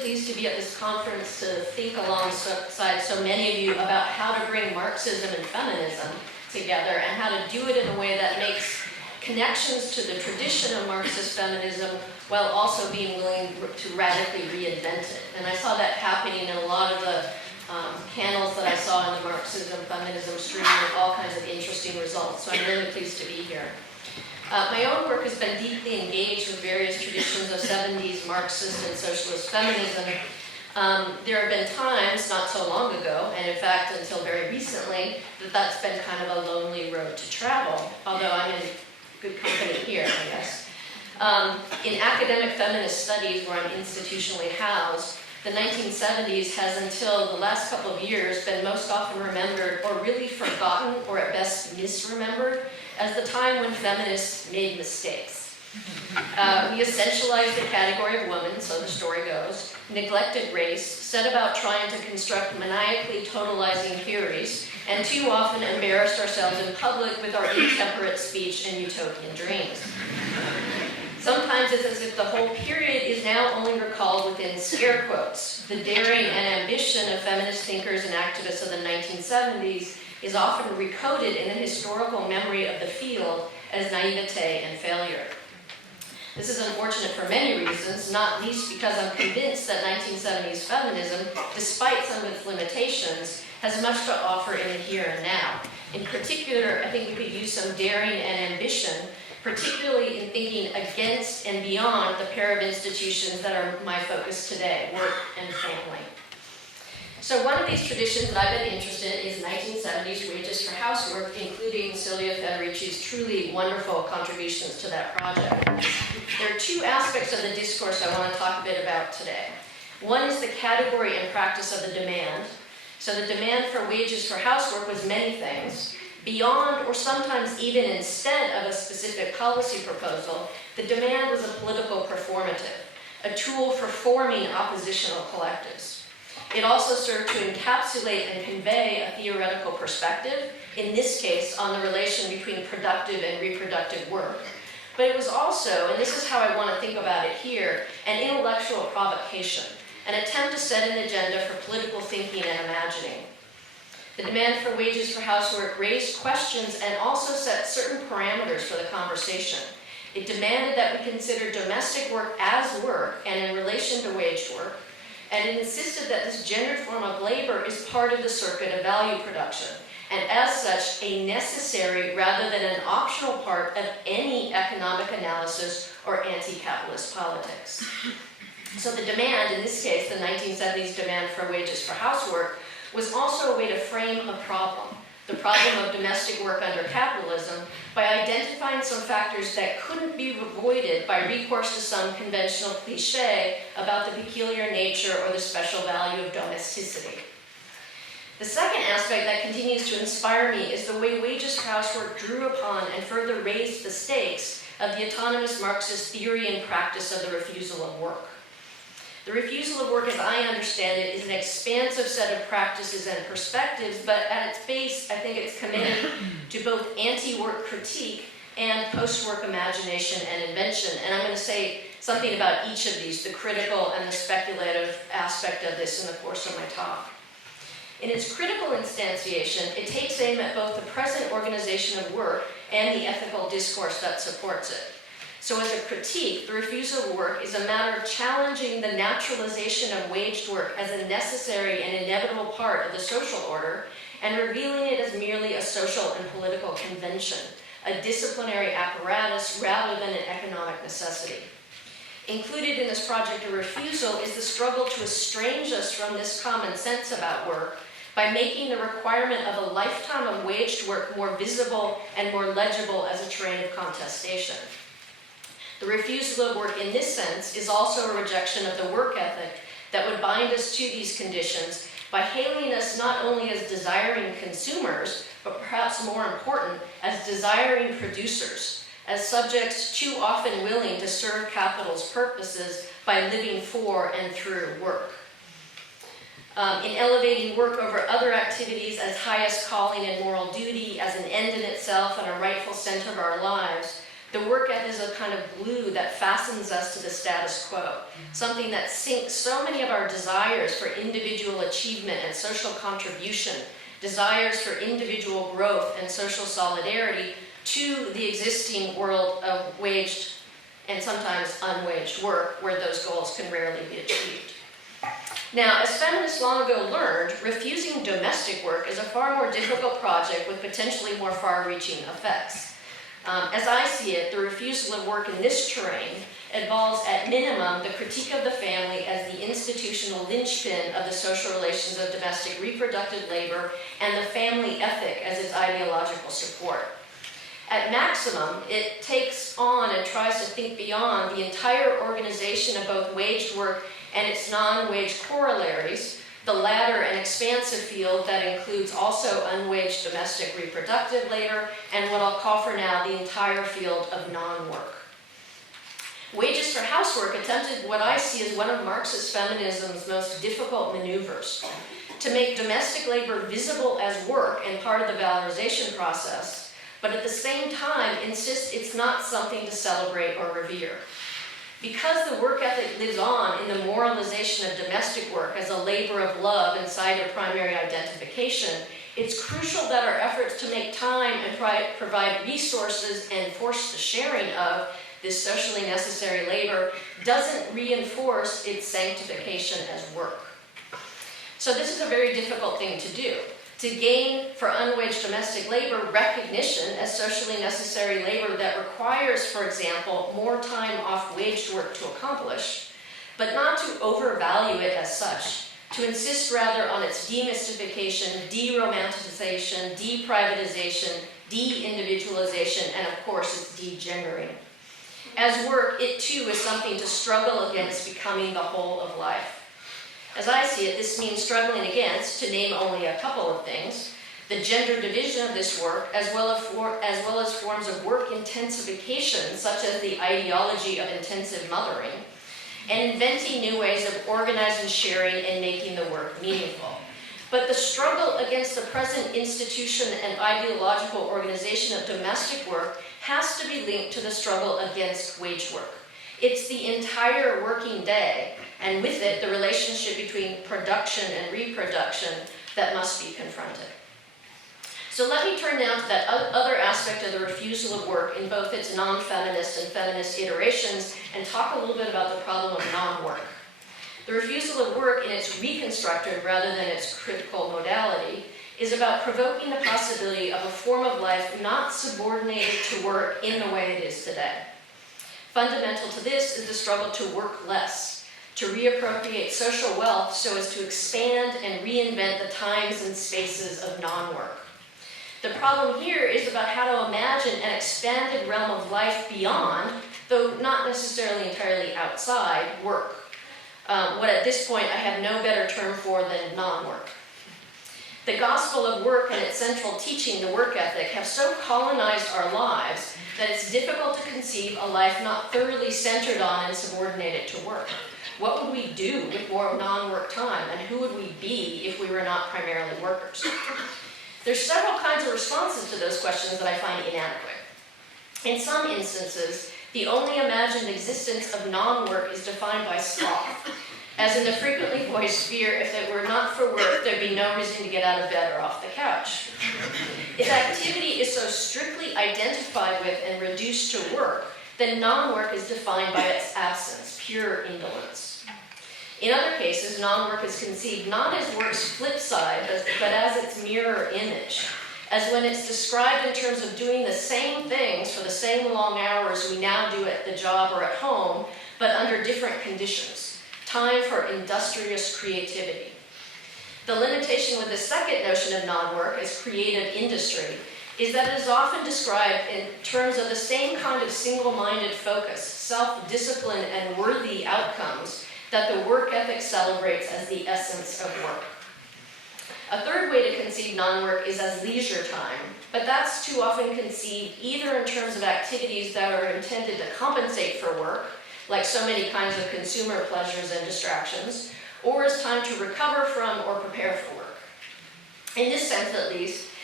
pleased to be at this conference to think alongside so many of you about how to bring Marxism and feminism together and how to do it in a way that makes connections to the tradition of Marxist feminism while also being willing to radically reinvent it. And I saw that happening in a lot of the panels that I saw in the Marxism feminism stream with all kinds of interesting results. So I'm really pleased to be here. My own work has been deeply engaged with various traditions of 70s Marxist and socialist feminism. There have been times, not so long ago, and in fact until very recently, that's been kind of a lonely road to travel, although I'm in good company here, I guess. In academic feminist studies, where I'm institutionally housed, the 1970s has, until the last couple of years, been most often remembered or really forgotten, or at best misremembered, as the time when feminists made mistakes. We essentialized the category of woman, so the story goes, neglected race, set about trying to construct maniacally totalizing theories, and too often embarrassed ourselves in public with our intemperate speech and utopian dreams. Sometimes it's as if the whole period is now only recalled within scare quotes. The daring and ambition of feminist thinkers and activists of the 1970s is often recoded in the historical memory of the field as naivete and failure. This is unfortunate for many reasons, not least because I'm convinced that 1970s feminism, despite some of its limitations, has much to offer in the here and now. In particular, I think we could use some daring and ambition, particularly in thinking against and beyond the pair of institutions that are my focus today, work and family. So one of these traditions that I've been interested in is 1970s wages for housework, including Silvia Federici's truly wonderful contributions to that project. There are two aspects of the discourse I want to talk a bit about today. One is the category and practice of the demand. So the demand for wages for housework was many things. Beyond, or sometimes even instead of a specific policy proposal, the demand was a political performative, a tool for forming oppositional collectives. It also served to encapsulate and convey a theoretical perspective, in this case on the relation between productive and reproductive work. But it was also, and this is how I want to think about it here, an intellectual provocation, an attempt to set an agenda for political thinking and imagining. The demand for wages for housework raised questions and also set certain parameters for the conversation. It demanded that we consider domestic work as work and in relation to waged work, and it insisted that this gendered form of labor is part of the circuit of value production, and as such, a necessary rather than an optional part of any economic analysis or anti-capitalist politics. So the demand, in this case, the 1970s demand for wages for housework, was also a way to frame a problem, the problem of domestic work under capitalism, by identifying some factors that couldn't be avoided by recourse to some conventional cliche about the peculiar nature or the special value of domesticity. The second aspect that continues to inspire me is the way wages for housework drew upon and further raised the stakes of the autonomous Marxist theory and practice of the refusal of work. The refusal of work, as I understand it, is an expansive set of practices and perspectives, but at its base, I think it's committed to both anti-work critique and post-work imagination and invention. And I'm going to say something about each of these, the critical and the speculative aspect of this in the course of my talk. In its critical instantiation, it takes aim at both the present organization of work and the ethical discourse that supports it. So as a critique, the refusal of work is a matter of challenging the naturalization of waged work as a necessary and inevitable part of the social order, and revealing it as merely a social and political convention, a disciplinary apparatus rather than an economic necessity. Included in this project of refusal is the struggle to estrange us from this common sense about work by making the requirement of a lifetime of waged work more visible and more legible as a terrain of contestation. The refusal of work in this sense is also a rejection of the work ethic that would bind us to these conditions by hailing us not only as desiring consumers, but perhaps more important, as desiring producers, as subjects too often willing to serve capital's purposes by living for and through work. In elevating work over other activities as highest calling and moral duty, as an end in itself and a rightful center of our lives, The work ethic is a kind of glue that fastens us to the status quo, something that sinks so many of our desires for individual achievement and social contribution, desires for individual growth and social solidarity, to the existing world of waged and sometimes unwaged work, where those goals can rarely be achieved. Now, as feminists long ago learned, refusing domestic work is a far more difficult project with potentially more far-reaching effects. As I see it, the refusal of work in this terrain involves, at minimum, the critique of the family as the institutional linchpin of the social relations of domestic reproductive labor, and the family ethic as its ideological support. At maximum, it takes on and tries to think beyond the entire organization of both waged work and its non-waged corollaries, the latter an expansive field that includes also unwaged domestic reproductive labor, and what I'll call for now the entire field of non-work. Wages for housework attempted what I see as one of Marxist feminism's most difficult maneuvers, to make domestic labor visible as work and part of the valorization process, but at the same time insist it's not something to celebrate or revere. Because the work ethic lives on in the moralization of domestic work as a labor of love inside of primary identification, it's crucial that our efforts to make time and provide resources and force the sharing of this socially necessary labor doesn't reinforce its sanctification as work. So this is a very difficult thing to do. To gain for unwaged domestic labor recognition as socially necessary labor that requires, for example, more time off waged work to accomplish, but not to overvalue it as such, to insist rather on its demystification, de-romanticization, de-privatization, de-individualization, and of course its degendering. As work, it too is something to struggle against becoming the whole of life. As I see it, this means struggling against, to name only a couple of things, the gender division of this work, as well as forms of work intensification, such as the ideology of intensive mothering, and inventing new ways of organizing, sharing, and making the work meaningful. But the struggle against the present institution and ideological organization of domestic work has to be linked to the struggle against wage work. It's the entire working day, and with it, the relationship between production and reproduction that must be confronted. So let me turn now to that other aspect of the refusal of work in both its non-feminist and feminist iterations, and talk a little bit about the problem of non-work. The refusal of work in its reconstructed rather than its critical modality is about provoking the possibility of a form of life not subordinated to work in the way it is today. Fundamental to this is the struggle to work less, to reappropriate social wealth so as to expand and reinvent the times and spaces of non-work. The problem here is about how to imagine an expanded realm of life beyond, though not necessarily entirely outside, work. What at this point I have no better term for than non-work. The gospel of work and its central teaching, the work ethic, have so colonized our lives that it's difficult to conceive a life not thoroughly centered on and subordinated to work. What would we do with more non-work time, and who would we be if we were not primarily workers? There's several kinds of responses to those questions that I find inadequate. In some instances, the only imagined existence of non-work is defined by sloth, as in the frequently voiced fear if it were not for work, there'd be no reason to get out of bed or off the couch. If activity is so strictly identified with and reduced to work, then non-work is defined by its absence, pure indolence. In other cases, non-work is conceived not as work's flip side, but as its mirror image, as when it's described in terms of doing the same things for the same long hours we now do at the job or at home, but under different conditions. Time for industrious creativity. The limitation with the second notion of non-work as creative industry is that it is often described in terms of the same kind of single-minded focus, self-discipline, and worthy outcomes that the work ethic celebrates as the essence of work. A third way to conceive non-work is as leisure time, but that's too often conceived either in terms of activities that are intended to compensate for work, like so many kinds of consumer pleasures and distractions, or as time to recover from or prepare for work. In this sense, at least,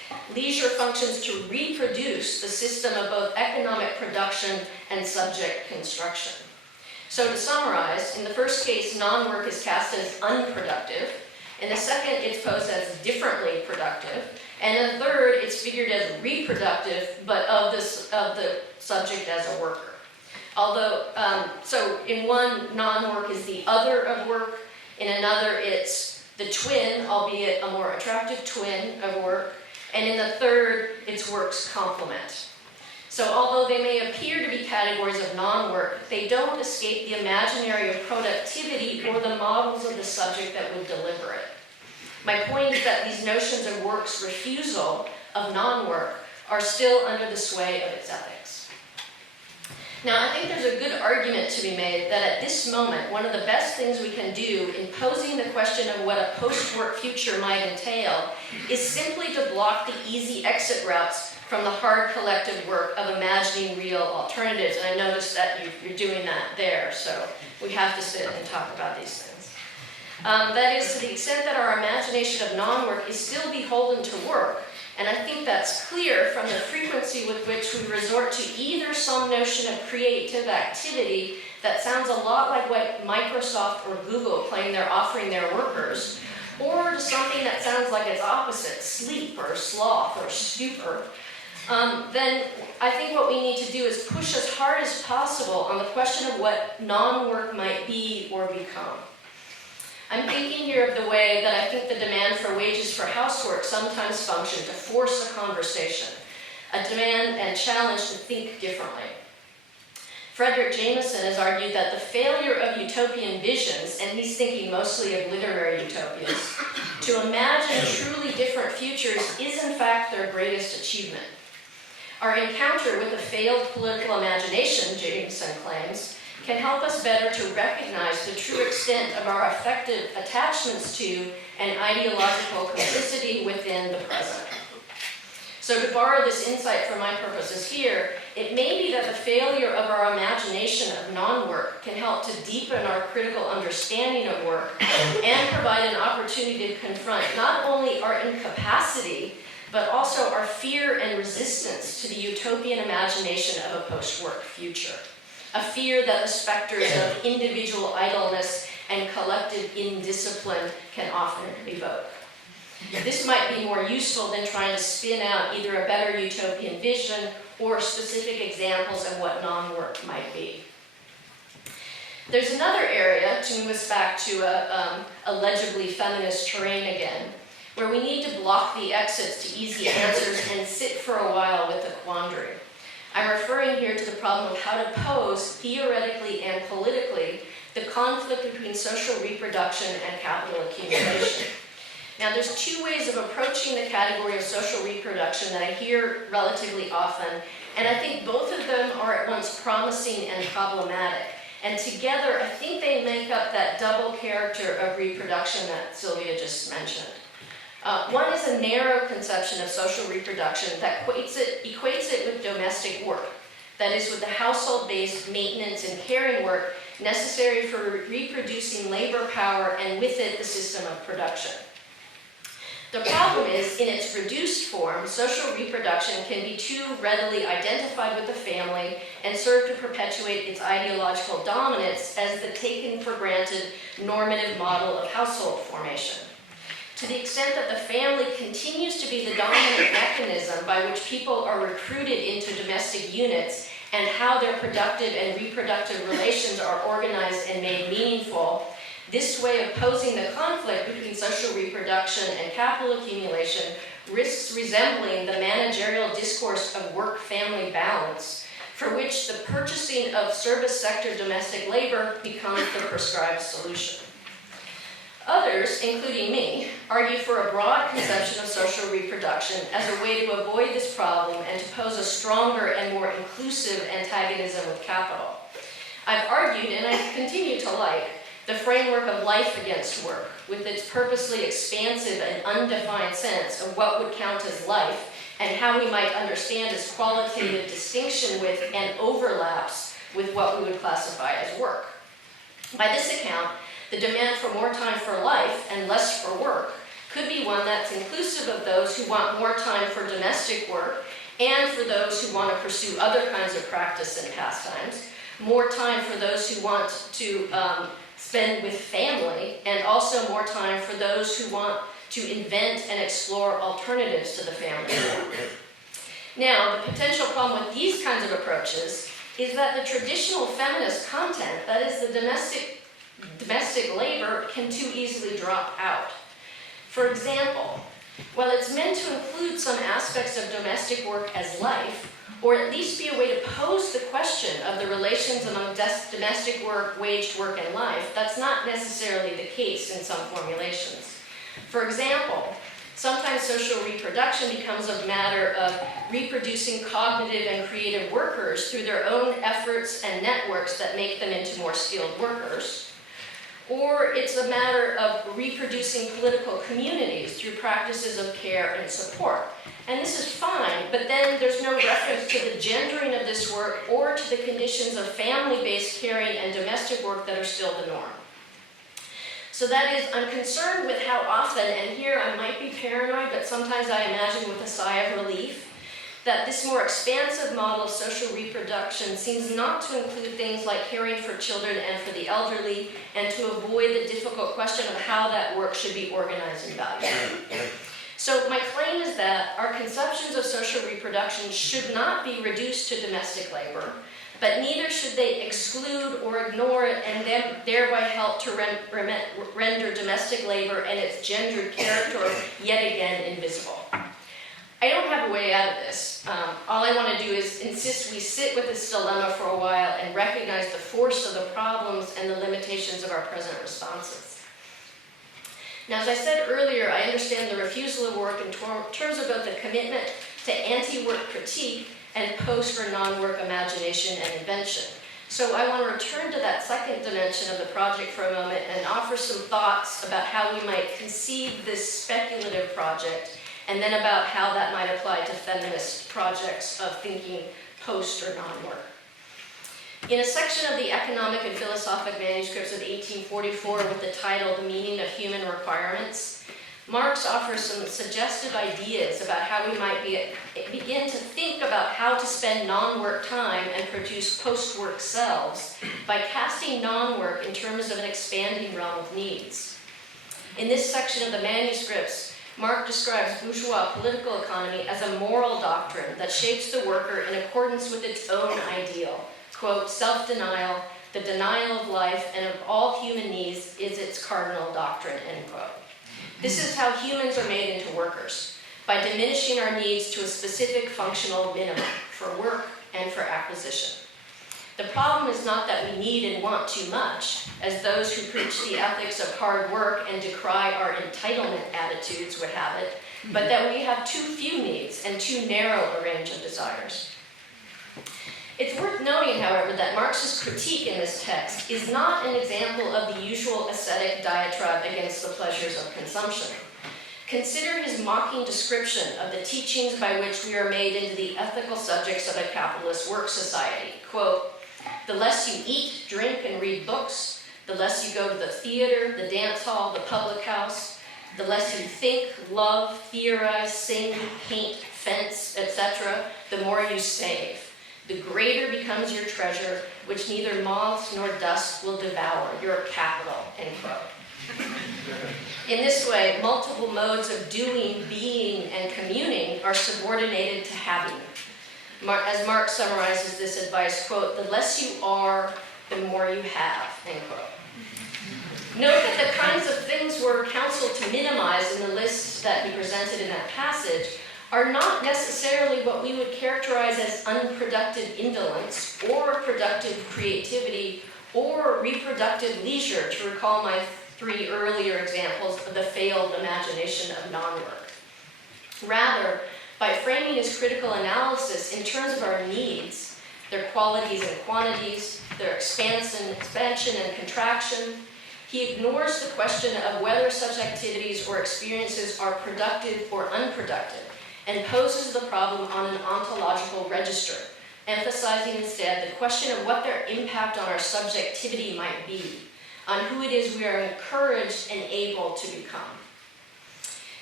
leisure functions to reproduce the system of both economic production and subject construction. So to summarize, in the first case, non-work is cast as unproductive. In the second, it's posed as differently productive. And in the third, it's figured as reproductive, but of the subject as a worker. Although, so in one, non-work is the other of work. In another, it's the twin, albeit a more attractive twin of work. And in the third, it's work's complement. So although they may appear to be categories of non-work, they don't escape the imaginary of productivity or the models of the subject that would deliver it. My point is that these notions of work's refusal of non-work are still under the sway of its ethics. Now, I think there's a good argument to be made that at this moment, one of the best things we can do in posing the question of what a post-work future might entail is simply to block the easy exit routes from the hard collective work of imagining real alternatives. And I noticed that you're doing that there, so we have to sit and talk about these things. That is, to the extent that our imagination of non-work is still beholden to work, and I think that's clear from the frequency with which we resort to either some notion of creative activity that sounds a lot like what Microsoft or Google claim they're offering their workers, or to something that sounds like its opposite, sleep or sloth or stupor, then I think what we need to do is push as hard as possible on the question of what non-work might be or become. I'm thinking here of the way that I think the demand for wages for housework sometimes function to force a conversation, a demand and challenge to think differently. Frederick Jameson has argued that the failure of utopian visions, and he's thinking mostly of literary utopias, to imagine truly different futures is in fact their greatest achievement. Our encounter with a failed political imagination, Jameson claims, can help us better to recognize the true extent of our affective attachments to and ideological complicity within the present. So to borrow this insight for my purposes here, it may be that the failure of our imagination of non-work can help to deepen our critical understanding of work and provide an opportunity to confront not only our incapacity, but also our fear and resistance to the utopian imagination of a post-work future. A fear that the specters of individual idleness and collective indiscipline can often evoke. This might be more useful than trying to spin out either a better utopian vision or specific examples of what non-work might be. There's another area, to move us back to allegedly feminist terrain again, where we need to block the exits to easy answers and sit for a while with the quandary. I'm referring here to the problem of how to pose, theoretically and politically, the conflict between social reproduction and capital accumulation. Now, there's two ways of approaching the category of social reproduction that I hear relatively often, and I think both of them are at once promising and problematic. And together, I think they make up that double character of reproduction that Sylvia just mentioned. One is a narrow conception of social reproduction that equates it with domestic work, that is, with the household-based maintenance and caring work necessary for reproducing labor power and with it the system of production. The problem is, in its reduced form, social reproduction can be too readily identified with the family and serve to perpetuate its ideological dominance as the taken-for-granted normative model of household formation. To the extent that the family continues to be the dominant mechanism by which people are recruited into domestic units and how their productive and reproductive relations are organized and made meaningful, this way of posing the conflict between social reproduction and capital accumulation risks resembling the managerial discourse of work-family balance, for which the purchasing of service sector domestic labor becomes the prescribed solution. Others, including me, argue for a broad conception of social reproduction as a way to avoid this problem and to pose a stronger and more inclusive antagonism with capital. I've argued, and I continue to like, the framework of life against work, with its purposely expansive and undefined sense of what would count as life and how we might understand its qualitative distinction with and overlaps with what we would classify as work. By this account, the demand for more time for life and less for work could be one that's inclusive of those who want more time for domestic work and for those who want to pursue other kinds of practice and pastimes, more time for those who want to spend with family, and also more time for those who want to invent and explore alternatives to the family. Now, the potential problem with these kinds of approaches is that the traditional feminist content, that is the domestic labor, can too easily drop out. For example, while it's meant to include some aspects of domestic work as life, or at least be a way to pose the question of the relations among domestic work, waged work, and life, that's not necessarily the case in some formulations. For example, sometimes social reproduction becomes a matter of reproducing cognitive and creative workers through their own efforts and networks that make them into more skilled workers. Or it's a matter of reproducing political communities through practices of care and support. And this is fine, but then there's no reference to the gendering of this work or to the conditions of family-based caring and domestic work that are still the norm. So that is, I'm concerned with how often, and here I might be paranoid, but sometimes I imagine with a sigh of relief, that this more expansive model of social reproduction seems not to include things like caring for children and for the elderly, and to avoid the difficult question of how that work should be organized and valued. So my claim is that our conceptions of social reproduction should not be reduced to domestic labor, but neither should they exclude or ignore it and thereby help to render domestic labor and its gendered character yet again invisible. I don't have a way out of this. All I want to do is insist we sit with this dilemma for a while and recognize the force of the problems and the limitations of our present responses. Now, as I said earlier, I understand the refusal of work in terms of both the commitment to anti-work critique and post or non-work imagination and invention. So I want to return to that second dimension of the project for a moment and offer some thoughts about how we might conceive this speculative project, and then about how that might apply to feminist projects of thinking post or non-work. In a section of the Economic and Philosophic Manuscripts of 1844 with the title The Meaning of Human Requirements, Marx offers some suggestive ideas about how we might begin to think about how to spend non-work time and produce post-work selves by casting non-work in terms of an expanding realm of needs. In this section of the manuscripts, Marx describes bourgeois political economy as a moral doctrine that shapes the worker in accordance with its own ideal. Quote, self-denial, the denial of life and of all human needs is its cardinal doctrine, end quote. This is how humans are made into workers, by diminishing our needs to a specific functional minimum for work and for acquisition. The problem is not that we need and want too much, as those who preach the ethics of hard work and decry our entitlement attitudes would have it, but that we have too few needs and too narrow a range of desires. It's worth noting, however, that Marx's critique in this text is not an example of the usual ascetic diatribe against the pleasures of consumption. Consider his mocking description of the teachings by which we are made into the ethical subjects of a capitalist work society. Quote, the less you eat, drink, and read books, the less you go to the theater, the dance hall, the public house, the less you think, love, theorize, sing, paint, fence, etc., the more you save. The greater becomes your treasure, which neither moths nor dust will devour, your capital, end quote. In this way, multiple modes of doing, being, and communing are subordinated to having. As Marx summarizes this advice, quote, the less you are, the more you have, end quote. Note that the kinds of things we're counseled to minimize in the list that he presented in that passage are not necessarily what we would characterize as unproductive indolence or productive creativity or reproductive leisure, to recall my 3 earlier examples of the failed imagination of non-work. Rather, by framing his critical analysis in terms of our needs, their qualities and quantities, their expansion and contraction, he ignores the question of whether such activities or experiences are productive or unproductive, and poses the problem on an ontological register, emphasizing instead the question of what their impact on our subjectivity might be, on who it is we are encouraged and able to become.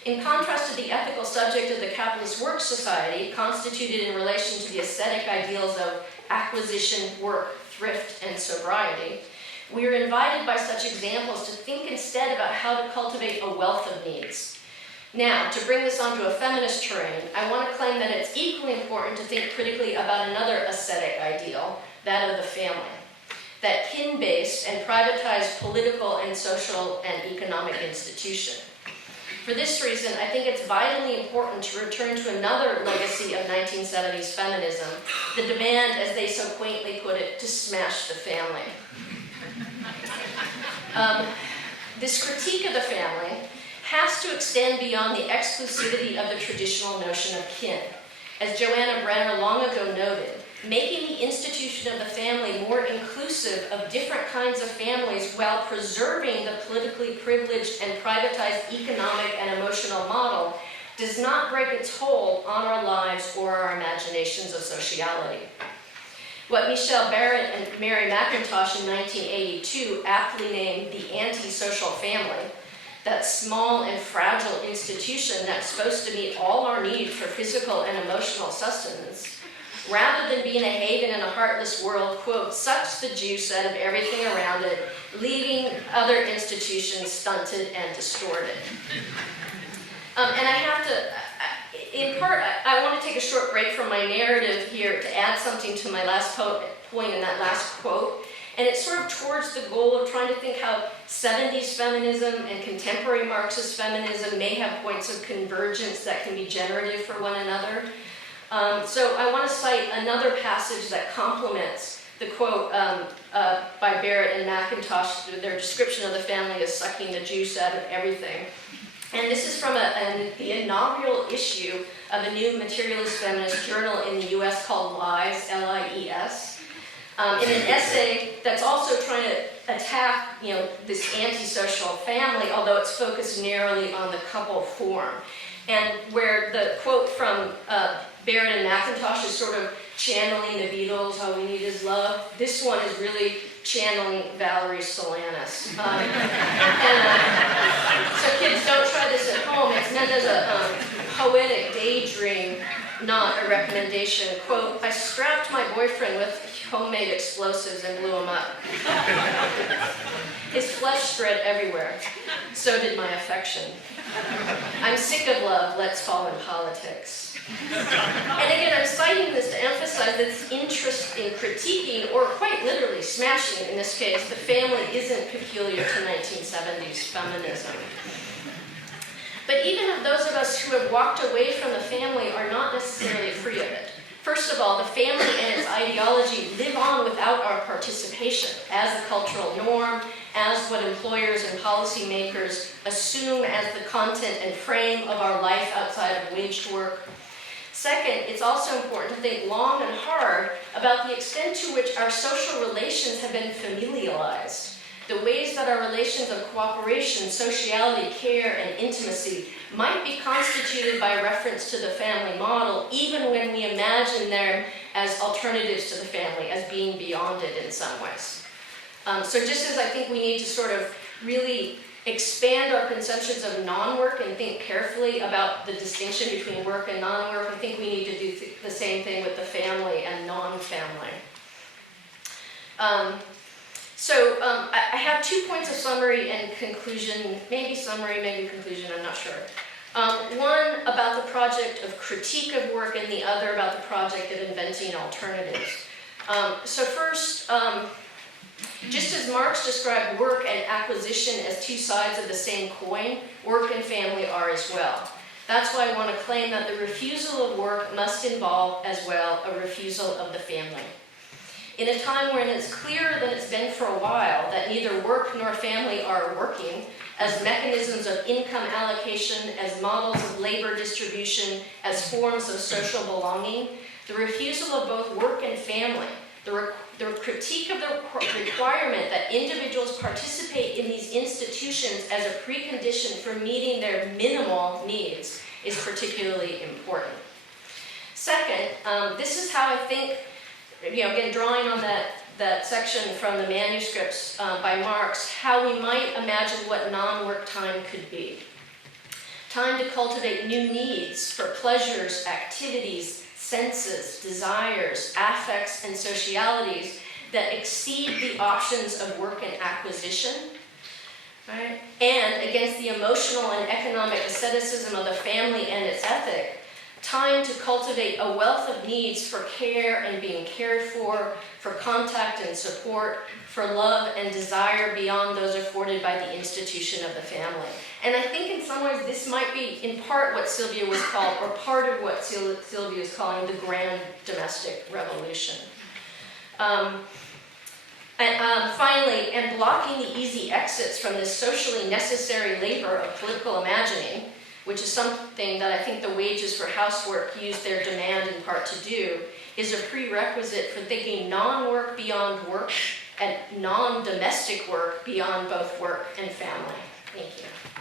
In contrast to the ethical subject of the capitalist work society, constituted in relation to the aesthetic ideals of acquisition, work, thrift, and sobriety, we are invited by such examples to think instead about how to cultivate a wealth of needs. Now, to bring this onto a feminist terrain, I want to claim that it's equally important to think critically about another aesthetic ideal, that of the family. That kin-based and privatized political and social and economic institution. For this reason, I think it's vitally important to return to another legacy of 1970s feminism, the demand, as they so quaintly put it, to smash the family. This critique of the family has to extend beyond the exclusivity of the traditional notion of kin. As Joanna Brenner long ago noted, making the institution of the family more inclusive of different kinds of families while preserving the politically privileged and privatized economic and emotional model does not break its hold on our lives or our imaginations of sociality. What Michelle Barrett and Mary McIntosh in 1982 aptly named the anti-social family, that small and fragile institution that's supposed to meet all our needs for physical and emotional sustenance, rather than being a haven in a heartless world, quote, sucks the juice out of everything around it, leaving other institutions stunted and distorted. And I have to, in part, I want to take a short break from my narrative here to add something to my last point in that last quote. And it's sort of towards the goal of trying to think how 70s feminism and contemporary Marxist feminism may have points of convergence that can be generative for one another. So I want to cite another passage that complements the quote by Barrett and McIntosh, their description of the family as sucking the juice out of everything. And this is from the inaugural issue of a new materialist feminist journal in the US called Lies, L-I-E-S. In an essay that's also trying to attack, this antisocial family, although it's focused narrowly on the couple form. And where the quote from Barrett and McIntosh is sort of channeling the Beatles, all we need is love. This one is really channeling Valerie Solanas. So kids, don't try this at home. It's meant as a poetic daydream, not a recommendation. Quote, I strapped my boyfriend with homemade explosives and blew him up. His flesh spread everywhere. So did my affection. I'm sick of love, let's fall in politics. And again, I'm citing this to emphasize that this interest in critiquing, or quite literally smashing, in this case, the family isn't peculiar to 1970s feminism. But even those of us who have walked away from the family are not necessarily free of it. First of all, the family and its ideology live on without our participation as a cultural norm, as what employers and policymakers assume as the content and frame of our life outside of waged work. Second, it's also important to think long and hard about the extent to which our social relations have been familialized. The ways that our relations of cooperation, sociality, care, and intimacy might be constituted by reference to the family model, even when we imagine them as alternatives to the family, as being beyond it in some ways. So just as I think we need to sort of really expand our conceptions of non-work and think carefully about the distinction between work and non-work, I think we need to do the same thing with the family and non-family. I have 2 points of summary and conclusion, maybe summary, maybe conclusion, I'm not sure. One about the project of critique of work, and the other about the project of inventing alternatives. So first, just as Marx described work and acquisition as two sides of the same coin, work and family are as well. That's why I want to claim that the refusal of work must involve as well a refusal of the family. In a time when it's clearer than it's been for a while that neither work nor family are working as mechanisms of income allocation, as models of labor distribution, as forms of social belonging, the refusal of both work and family, the critique of the requirement that individuals participate in these institutions as a precondition for meeting their minimal needs is particularly important. Second, this is how I think, again, drawing on that section from the manuscripts by Marx, how we might imagine what non-work time could be. Time to cultivate new needs for pleasures, activities, senses, desires, affects, and socialities that exceed the options of work and acquisition, right? And against the emotional and economic asceticism of the family and its ethic, time to cultivate a wealth of needs for care and being cared for contact and support, for love and desire beyond those afforded by the institution of the family. And I think in some ways this might be in part what Sylvia was called, or part of what Sylvia is calling the grand domestic revolution. Finally, and blocking the easy exits from this socially necessary labor of political imagining, which is something that I think the wages for housework use their demand in part to do, is a prerequisite for thinking non-work beyond work and non-domestic work beyond both work and family. Thank you.